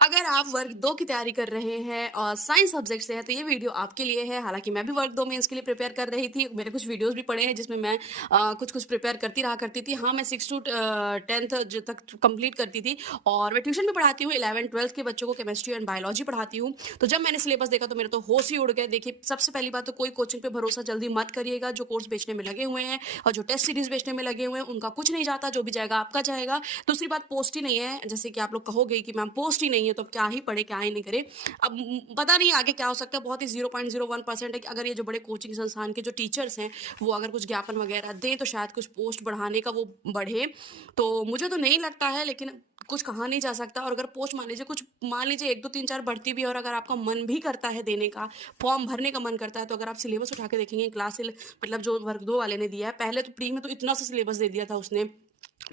अगर आप वर्ग 2 की तैयारी कर रहे हैं और साइंस सब्जेक्ट से हैं तो ये वीडियो आपके लिए है। हालाँकि मैं भी वर्ग 2 मेंस के लिए प्रिपेयर कर रही थी। मेरे कुछ वीडियोज़ भी पड़े हैं जिसमें मैं कुछ-कुछ प्रिपेयर करती रहा करती थी। हाँ, मैं 6 टू 10th ज तक कंप्लीट करती थी और मैं ट्यूशन भी पढ़ाती हूँ। 11th-12th के बच्चों को केमिस्ट्री एंड बायोलॉजी पढ़ाती हूँ। तो जब मैंने सिलेबस देखा तो मेरे तो होश ही उड़ गए। देखिए, सबसे पहली बात तो कोई कोचिंग पे भरोसा जल्दी मत करिएगा जो कोर्स बेचने में लगे हुए हैं और जो टेस्ट सीरीज़ बेचने में लगे हुए हैं, उनका कुछ नहीं जाता, जो भी जाएगा आपका जाएगा। दूसरी बात पोस्ट ही नहीं है, जैसे कि आप लोग कहोगे कि मैम पोस्ट ही नहीं है तो अब क्या ही पढ़े, क्या ही नहीं करे। अब पता नहीं आगे क्या हो सकता है, बहुत ही 0.01% है कि अगर ये जो बड़े कोचिंग संस्थान के जो टीचर्स हैं, वो अगर कुछ ज्ञापन वगैरह दें तो शायद कुछ पोस्ट बढ़ाने का वो बढ़े। तो मुझे तो नहीं लगता है, लेकिन कुछ कहा नहीं जा सकता। और अगर पोस्ट मान लीजिए 1, 2, 3, 4 बढ़ती भी है और अगर आपका मन भी करता है देने का, फॉर्म भरने का मन करता है, तो अगर आप सिलेबस उठा के देखेंगे मतलब जो वर्ग 2 वाले ने दिया है, पहले तो प्री में तो इतना सा सिलेबस दे दिया था उसने,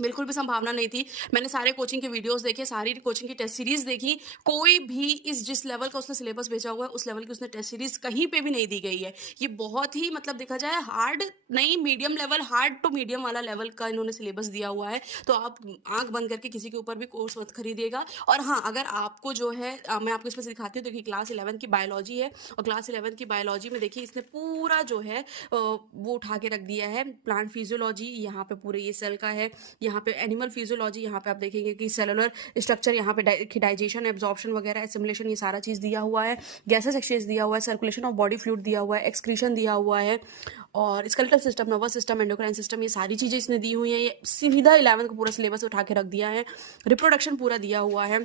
बिल्कुल भी संभावना नहीं थी। मैंने सारे कोचिंग के वीडियोज़ देखे, सारी कोचिंग की टेस्ट सीरीज़ देखी, कोई भी इस जिस लेवल का उसने सिलेबस भेजा हुआ है, उस लेवल की उसने टेस्ट सीरीज़ कहीं पे भी नहीं दी गई है। ये बहुत ही मतलब देखा जाए हार्ड नहीं, medium level, hard to medium वाला लेवल का इन्होंने सिलेबस दिया हुआ है। तो आप आँख बंद करके किसी के ऊपर भी कोर्स मत खरीदिएगा। और हाँ, अगर आपको जो है मैं आपको इसमें से दिखाती हूँ। देखिए, क्लास 11 की बायोलॉजी है और क्लास 11 की बायोलॉजी में देखिए इसने पूरा जो है वो उठा के रख दिया है। प्लांट फिजियोलॉजी यहाँ पे पूरे ये सेल का है, यहाँ पे एनिमल फिजियोलॉजी, यहाँ पे आप देखेंगे कि सेलुलर स्ट्रक्चर, यहाँ पे डाइजेशन, एब्जॉर्प्शन वगैरह, एसिमिलेशन, ये सारा चीज़ दिया हुआ है। गैसेस एक्सचेंज दिया हुआ है, सर्कुलेशन ऑफ बॉडी फ्लूइड दिया हुआ है, एक्सक्रीशन दिया हुआ है और skeletal system, nervous system, endocrine system, ये सारी चीज़ें इसने दी हुई हैं। ये सीधा 11th का पूरा सिलेबस उठा के रख दिया है। रिप्रोडक्शन पूरा दिया हुआ है,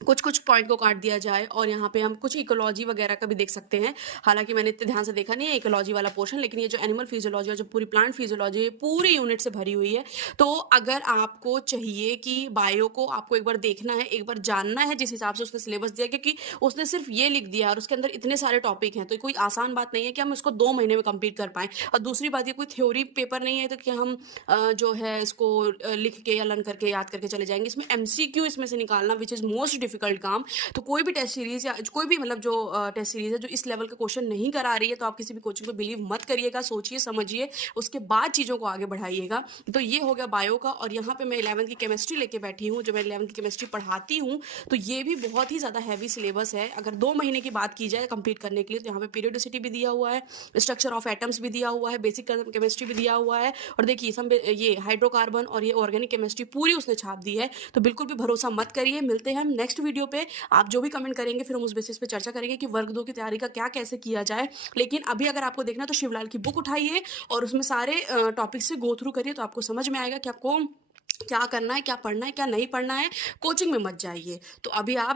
कुछ-कुछ पॉइंट को काट दिया जाए और यहाँ पे हम कुछ इकोलॉजी वगैरह का भी देख सकते हैं। हालाँकि मैंने इतने ध्यान से देखा नहीं है इकोलॉजी वाला पोर्शन, लेकिन ये जो एनिमल फिजियोलॉजी और जो पूरी प्लांट फिजियोलॉजी है, पूरी यूनिट से भरी हुई है। तो अगर आपको चाहिए कि बायो को आपको एक बार देखना है, एक बार जानना है जिस हिसाब से उसने सिलेबस दिया, क्योंकि उसने सिर्फ ये लिख दिया और उसके अंदर इतने सारे टॉपिक हैं, तो कोई आसान बात नहीं है कि हम इसको 2 महीने में कंप्लीट कर पाएँ। और दूसरी बात, ये कोई थ्योरी पेपर नहीं है तो कि हम जो है इसको लिख के या लर्न करके याद करके चले जाएँगे। इसमें एमसीक्यू इसमें से निकालना व्हिच इज़ मोस्ट डिफिकल्ट काम। तो कोई भी टेस्ट सीरीज़ या कोई भी मतलब जो टेस्ट सीरीज़ है जो इस लेवल का क्वेश्चन नहीं करा रही है, तो आप किसी भी कोचिंग पे बिलीव मत करिएगा, सोचिए, समझिए, उसके बाद चीज़ों को आगे बढ़ाइएगा। तो ये हो गया बायो का। और यहाँ पे मैं 11th की केमिस्ट्री लेके बैठी हूँ, जो मैं 11th की केमिस्ट्री पढ़ाती हूँ। तो ये भी बहुत ही ज़्यादा हैवी सिलेबस है। अगर 2 महीने की बात की जाए कंप्लीट करने के लिए, तो यहाँ पे पीरियोडिसिटी भी दिया हुआ है, स्ट्रक्चर ऑफ एटम्स भी दिया हुआ है, बेसिक केमिस्ट्री भी दिया हुआ है और देखिए ये हाइड्रोकार्बन और ये ऑर्गेनिक केमिस्ट्री पूरी उसने छाप दी है। तो बिल्कुल भी भरोसा मत करिए। मिलते हैं हम नेक्स्ट वीडियो पे। आप जो भी कमेंट करेंगे फिर हम उस बेसिस पे चर्चा करेंगे कि वर्ग 2 की तैयारी का क्या कैसे किया जाए। लेकिन अभी अगर आपको देखना है तो शिवलाल की बुक उठाइए और उसमें सारे टॉपिक से गो थ्रू करिए, तो आपको समझ में आएगा कि आपको क्या करना है, क्या पढ़ना है, क्या नहीं पढ़ना है। कोचिंग में मत जाइए। तो अभी आप